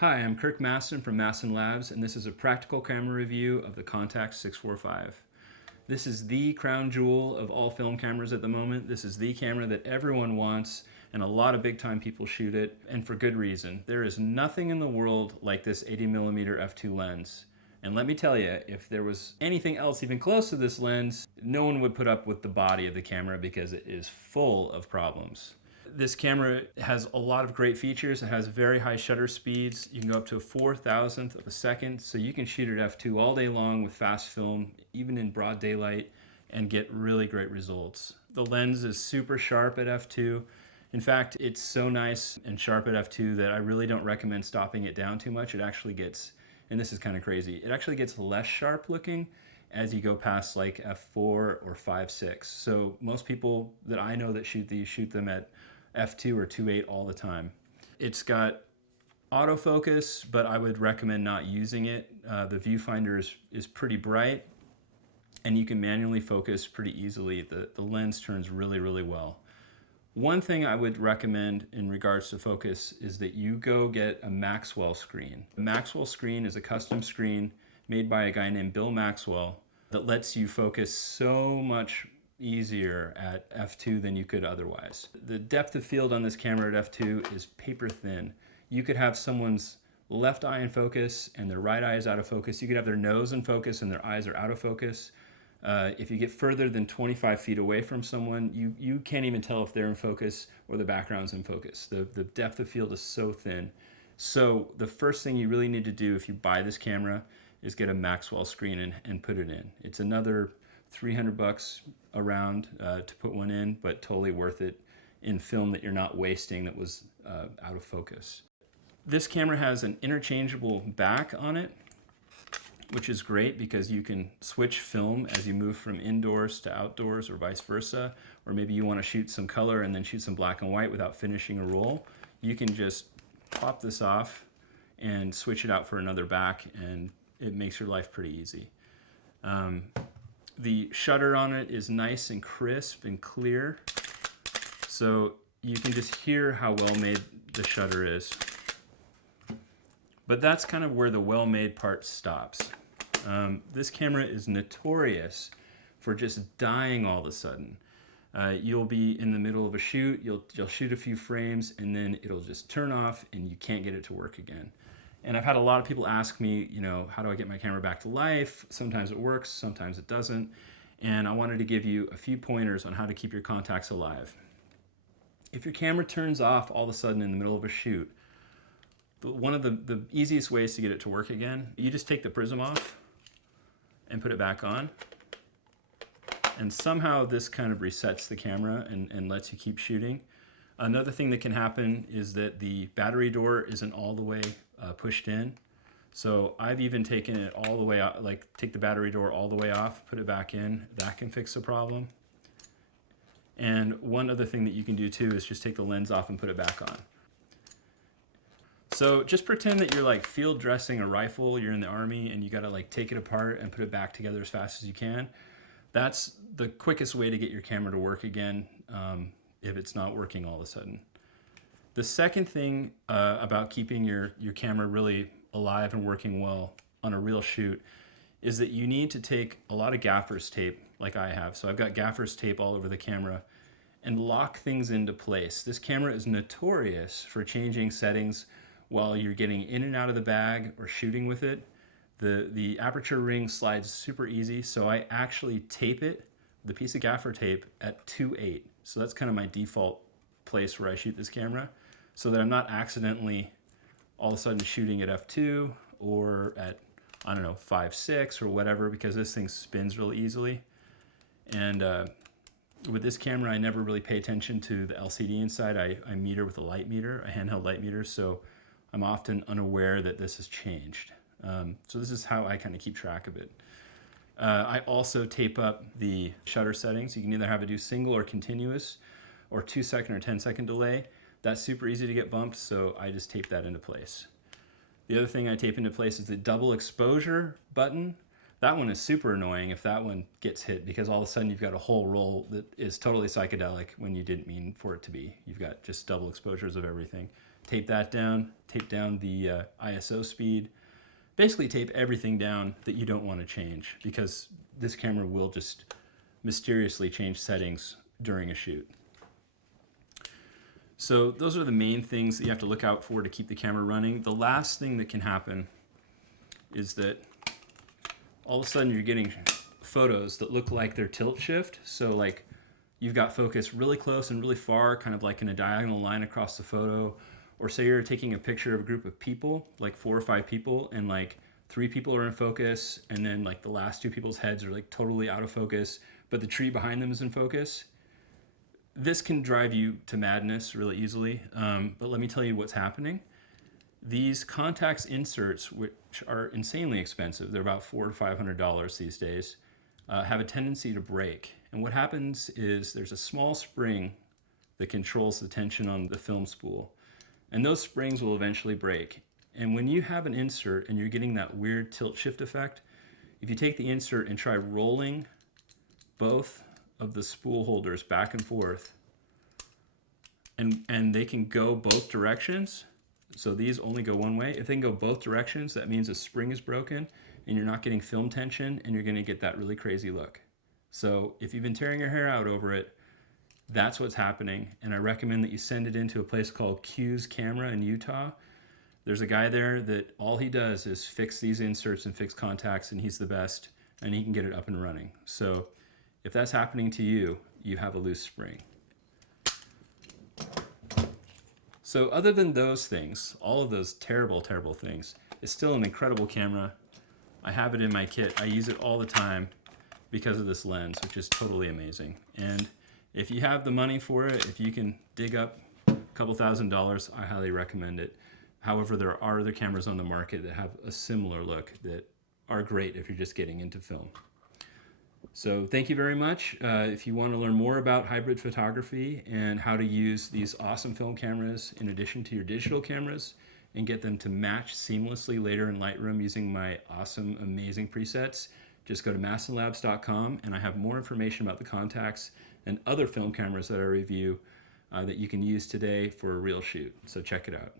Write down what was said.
Hi, I'm Kirk Mastin from Mastin Labs, and this is a practical camera review of the Contax 645. This is the crown jewel of all film cameras at the moment. This is the camera that everyone wants, and a lot of big-time people shoot it, and for good reason. There is nothing in the world like this 80mm f2 lens. And let me tell you, if there was anything else even close to this lens, no one would put up with the body of the camera because it is full of problems. This camera has a lot of great features. It has very high shutter speeds. You can go up to a 4,000th of a second, so you can shoot at f2 all day long with fast film, even in broad daylight, and get really great results. The lens is super sharp at f2. In fact, it's so nice and sharp at f2 that I really don't recommend stopping it down too much. It actually gets, and this is kind of crazy, it actually gets less sharp looking as you go past like f4 or 5.6. So most people that I know that shoot these shoot them at f2 or 2.8 all the time. It's got autofocus, but I would recommend not using it. The viewfinder is pretty bright, and you can manually focus pretty easily. The lens turns really well. One thing I would recommend in regards to focus is that you go get a Maxwell screen. A Maxwell screen is a custom screen made by a guy named Bill Maxwell that lets you focus so much easier at f2 than you could otherwise. The depth of field on this camera at f2 is paper thin. You could have someone's left eye in focus and their right eye is out of focus. You could have their nose in focus and their eyes are out of focus. If you get further than 25 feet away from someone, you can't even tell if they're in focus or the background's in focus. The depth of field is so thin. So the first thing you really need to do if you buy this camera is get a Maxwell screen and put it in. It's another $300 around to put one in, but totally worth it in film that you're not wasting that was out of focus. This camera has an interchangeable back on it, which is great because you can switch film as you move from indoors to outdoors or vice versa, or maybe you want to shoot some color and then shoot some black and white without finishing a roll. You can just pop this off and switch it out for another back, and it makes your life pretty easy. The shutter on it is nice and crisp and clear, so you can just hear how well made the shutter is. But that's kind of where the well-made part stops. This camera is notorious for just dying all of a sudden. You'll be in the middle of a shoot, you'll shoot a few frames, and then it'll just turn off and you can't get it to work again. And I've had a lot of people ask me, how do I get my camera back to life? Sometimes it works, sometimes it doesn't. And I wanted to give you a few pointers on how to keep your Contax alive. If your camera turns off all of a sudden in the middle of a shoot, one of the easiest ways to get it to work again, you just take the prism off and put it back on. And somehow this kind of resets the camera and lets you keep shooting. Another thing that can happen is that the battery door isn't all the way pushed in. So I've even taken it all the way out, like take the battery door all the way off, put it back in. That can fix the problem. And one other thing that you can do too is just take the lens off and put it back on. So just pretend that you're like field dressing a rifle, you're in the army and you gotta like take it apart and put it back together as fast as you can. That's the quickest way to get your camera to work again if it's not working all of a sudden. The second thing about keeping your camera really alive and working well on a real shoot is that you need to take a lot of gaffer's tape like I have. So I've got gaffer's tape all over the camera and lock things into place. This camera is notorious for changing settings while you're getting in and out of the bag or shooting with it. The aperture ring slides super easy, so I actually tape it, the piece of gaffer tape, at 2.8. So that's kind of my default place where I shoot this camera, so that I'm not accidentally all of a sudden shooting at f2 or at, I don't know, 5.6 or whatever, because this thing spins really easily. And with this camera, I never really pay attention to the LCD inside. I meter with a light meter, a handheld light meter, so I'm often unaware that this has changed. So this is how I kind of keep track of it. I also tape up the shutter settings. You can either have it do single or continuous, or 2-second or 10-second delay. That's super easy to get bumped, so I just tape that into place. The other thing I tape into place is the double exposure button. That one is super annoying if that one gets hit, because all of a sudden you've got a whole roll that is totally psychedelic when you didn't mean for it to be. You've got just double exposures of everything. Tape that down, tape down the ISO speed. Basically tape everything down that you don't want to change, because this camera will just mysteriously change settings during a shoot. So those are the main things that you have to look out for to keep the camera running. The last thing that can happen is that all of a sudden you're getting photos that look like they're tilt shift. So like you've got focus really close and really far, kind of like in a diagonal line across the photo. Or say you're taking a picture of a group of people, like 4 or 5 people, and like 3 people are in focus, and then like the last 2 people's heads are like totally out of focus, but the tree behind them is in focus. This can drive you to madness really easily, but let me tell you what's happening. These Contax inserts, which are insanely expensive, they're about $400 to $500 these days, have a tendency to break. And what happens is there's a small spring that controls the tension on the film spool. And those springs will eventually break. And when you have an insert and you're getting that weird tilt shift effect, if you take the insert and try rolling both of the spool holders back and forth, and they can go both directions, so these only go one way. If they can go both directions, that means a spring is broken and you're not getting film tension, and you're gonna get that really crazy look. So if you've been tearing your hair out over it, that's what's happening, and I recommend that you send it into a place called Q's Camera in Utah. There's a guy there that all he does is fix these inserts and fix contacts, and he's the best, and he can get it up and running. So if that's happening to you, you have a loose spring. So other than those things, all of those terrible, terrible things, it's still an incredible camera. I have it in my kit. I use it all the time because of this lens, which is totally amazing. And if you have the money for it, if you can dig up a couple $1,000s, I highly recommend it. However, there are other cameras on the market that have a similar look that are great if you're just getting into film. So thank you very much. If you want to learn more about hybrid photography and how to use these awesome film cameras in addition to your digital cameras and get them to match seamlessly later in Lightroom using my awesome, amazing presets, just go to mastinlabs.com, and I have more information about the Contax and other film cameras that I review that you can use today for a real shoot. So check it out.